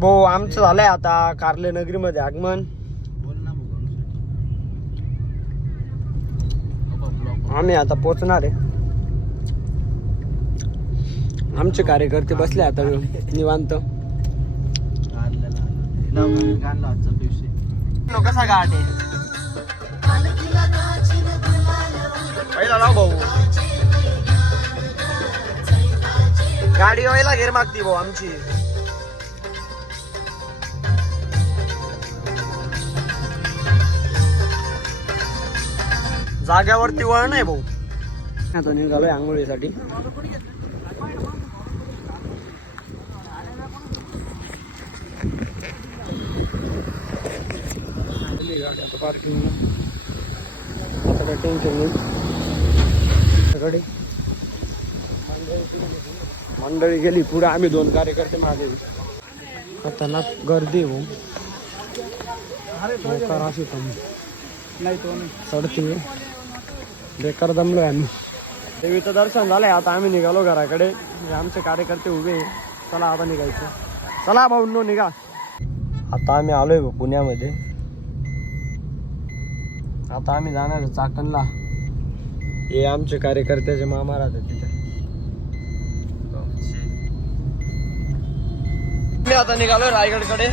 भाऊ आमचं झालंय आता कार्ले नगरी मध्ये आगमन. आम्ही आता पोहोचणार आहे. आमचे कार्यकर्ते बसले आता निवांत. कसा घाट आहे पहिला लाव भाऊ. गाडी व्हायला घेर मागती भाऊ आमची. जाग्यावरती वळ नाही भाऊ. आता निघालोय आंघोळीसाठी. गाडी आता पार्किंग. आता काय टेन्शन नाही. सगळी मंडळी गेली पुढे. आम्ही 2 कार्यकर्ते मागे. आता ना गर्दी भाऊ. अशी कमी नाही तो नाही चढती. बेकार दमलोय आम्ही. देवीचं दर्शन झालंय. आता आम्ही निघालो घराकडे. आमचे कार्यकर्ते उभे. चला आता निघायचं. चला भाऊ निघा. आता आम्ही आलोय पुण्यामध्ये. आता आम्ही जाणार चाकणला. हे आमचे कार्यकर्त्याचे मामा राहतात तिथे. मी आता निघालोय रायगडकडे.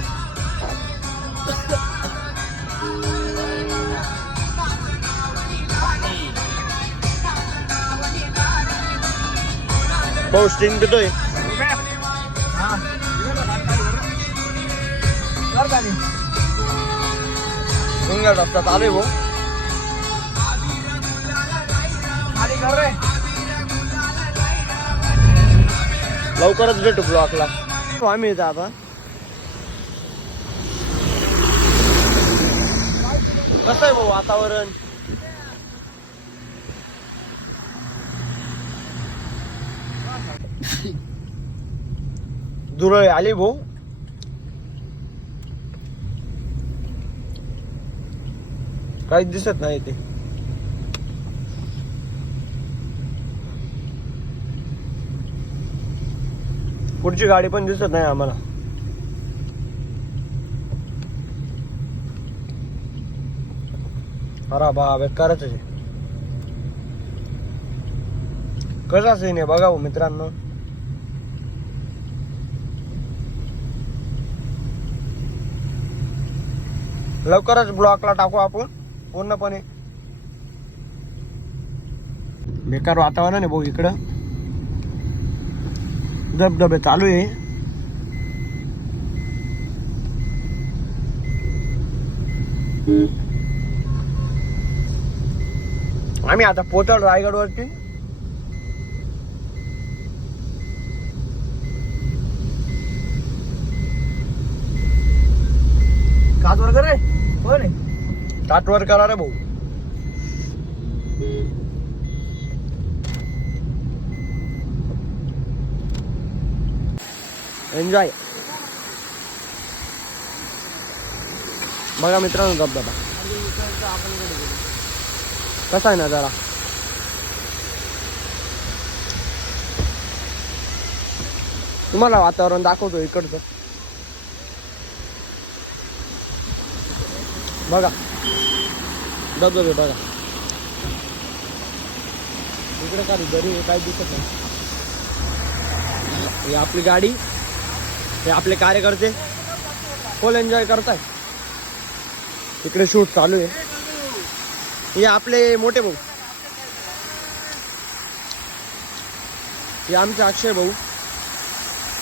भाऊ स्टिंग देतोय. सिंगल रस्ता चालू आहे भाऊ. लवकरच भेटू ब्लॉकला. आम्ही येतो आता. कसं आहे भाऊ वातावरण. दुरळे आली भाऊ. काहीच दिसत नाही ते. पुढची गाडी पण दिसत नाही आम्हाला. अरे बा बेकारच आहे. कसा सीन आहे बघा मित्रांनो. लवकरच ब्लॉकला टाकू आपण पूर्णपणे. बेकार वातावरण आहे भाऊ इकडं. धबधबे चालू आहे. आम्ही आता पोहोचलो रायगड वरती. काचवर कर रे. हो रे काचवर करा रे भाऊ. एन्जॉय. बघा मित्रांनो धबधबा कसा आहे ना जरा. तुम्हाला वातावरण दाखवतो इकडचं. बघा धबधबे बघा. इकडे का दरी काय दिसत नाही. ही आपली गाडी. हे आपले कार्यकर्ते फुल एन्जॉय करताय. इकडे शूट चालू आहे. हे आपले मोठे भाऊ. हे आमचे अक्षय भाऊ.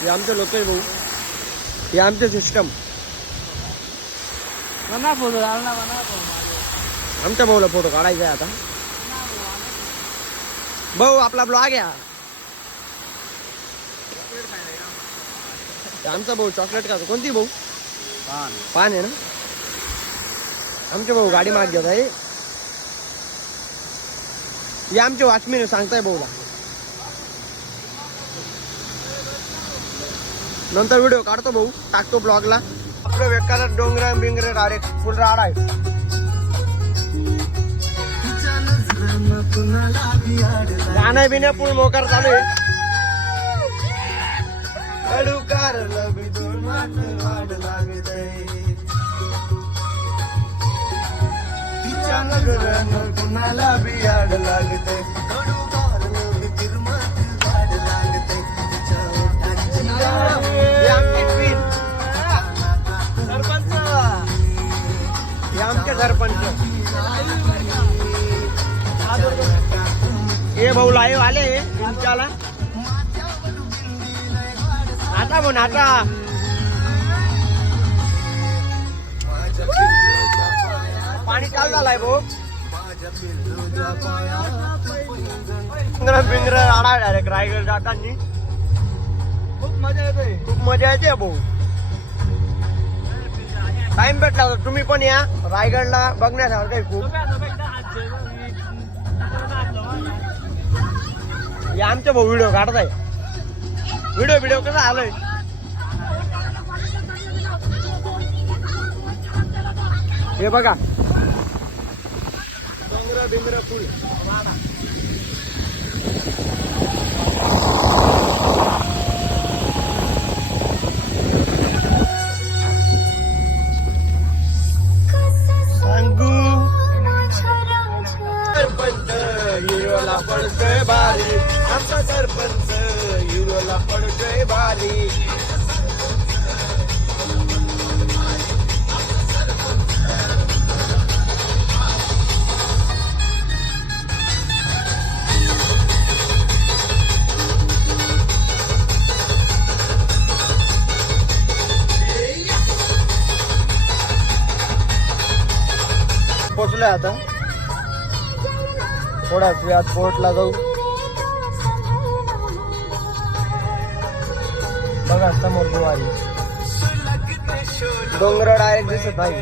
हे आमचे लोकेश भाऊ. हे आमचे सिस्टम. आमच्या भाऊला फोटो काढायचा आहे आता. भाऊ आपला ब्लॉग आहे. आमचा भाऊ चॉकलेट खातो. कोणती भाऊ. पान आहे ना. आमचे भाऊ गाडी माग घेत आहे. हे आमचे वॉचमॅन सांगताय भाऊला. नंतर व्हिडिओ काढतो भाऊ टाकतो ब्लॉगला. आपलं वेकाला डोंगर बिंगरे डायरेक्ट फुल राड आहे. गाणं बिण्या फुल मोकार चालू आहे. प्रेमात वाढ लागते तिच्या नगरानं कुणाला बियाड लागते कडू गारनं प्रेमात वाढ लागते तिच्या ओठांची सरपंच आमचे सरपंच हे भाऊ लाईव्ह आले तुमच्याला आता बोल आता पाणी चालू झालाय भाऊ पिंजर आडा डायरेक्ट रायगड जातानी खूप मजा येते भाऊ टाइम भेटला तर तुम्ही पण या रायगडला बघण्यासारखं आहे खूप या आमचे भाऊ व्हिडिओ काढताय व्हिडिओ कसा आलोय हे बघा डोंगर फुल सांगू सरपंच हिरोला पडतोय बारी आमचा सरपंच हिरोला पडतोय बारी पोचलोय आता थोड्याच वेळात पोर्टला जाऊ बघा समोर दुवारी डोंगर डायरेक्ट दिसत आहे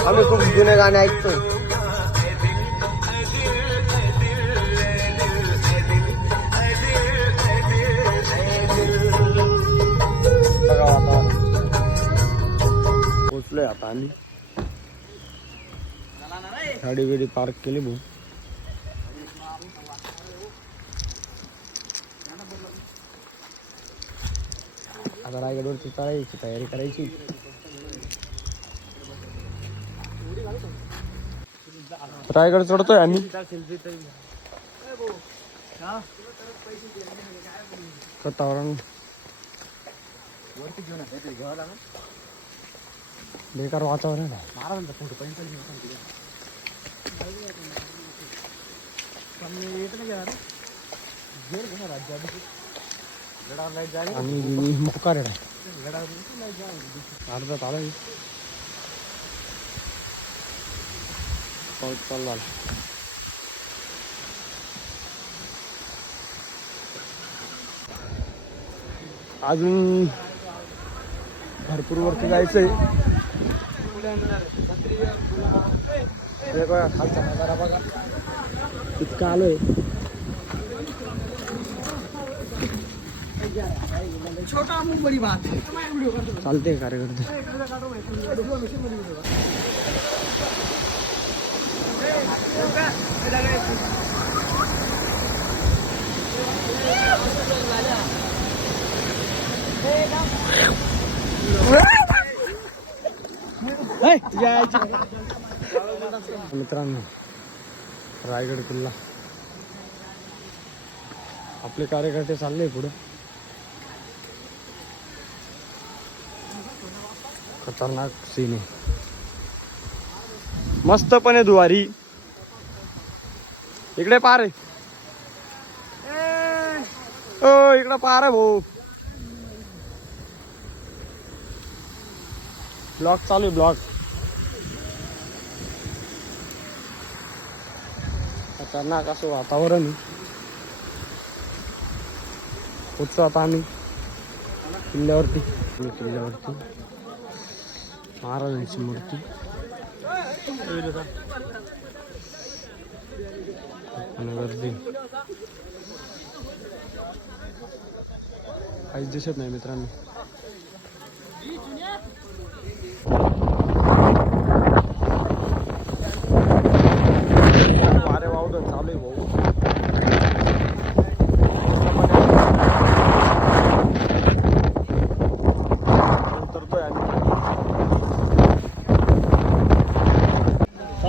आम्ही खूप जुने गाणे ऐकतोय पोचलोय आता आम्ही गाडी बिडी पार्क केली भाऊ आता रायगडवरती चालायची तयारी करायची रायगड चढतोय आम्ही वातावरण बेकार वातावरण आहे महाराजांचा फोटो आणि मोकार अर्धा चालू पाऊस चालू झाला अजून भरपूर वरती जायचंय बघा खालचा नजारा बघा इतका आलोय छोटा बडी बात चालते कार्यकर्ते मित्रांनो रायगड किल्ला आपले कार्यकर्ते चालले पुढे खतरनाक सीन आहे मस्तपणे दुवारी इकडे पार आहे ओ इकडे पार आहे भाऊ ब्लॉक चालू आहे ब्लॉक खतरनाक असं वातावरण आहे पोचतो आता आम्ही किल्ल्यावरती महाराजांची मूर्ती आणि गर्दी काहीच दिसत नाही मित्रांनो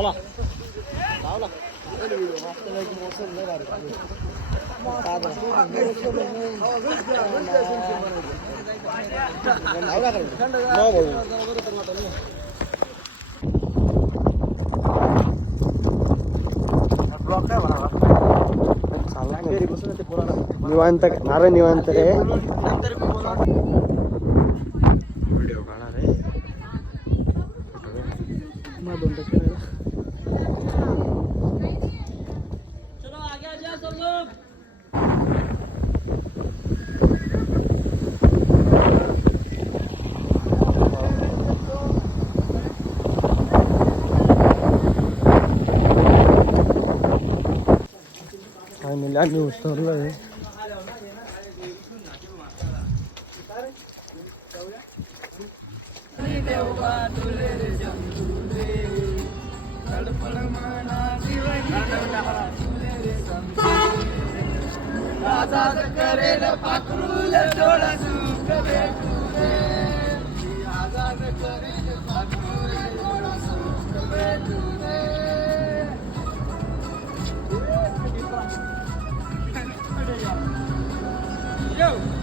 चला लावला मोसम नाही भारी. निवांत नारळ निवांत रे. व्हिडिओ काढणार रे. फायनली आम्ही उतरलोय. आजाद करेल पाखरूल डोळा सुख भेटू रे. आजाद करेल पाखरूल डोळा सुख भेटू रे. Yo!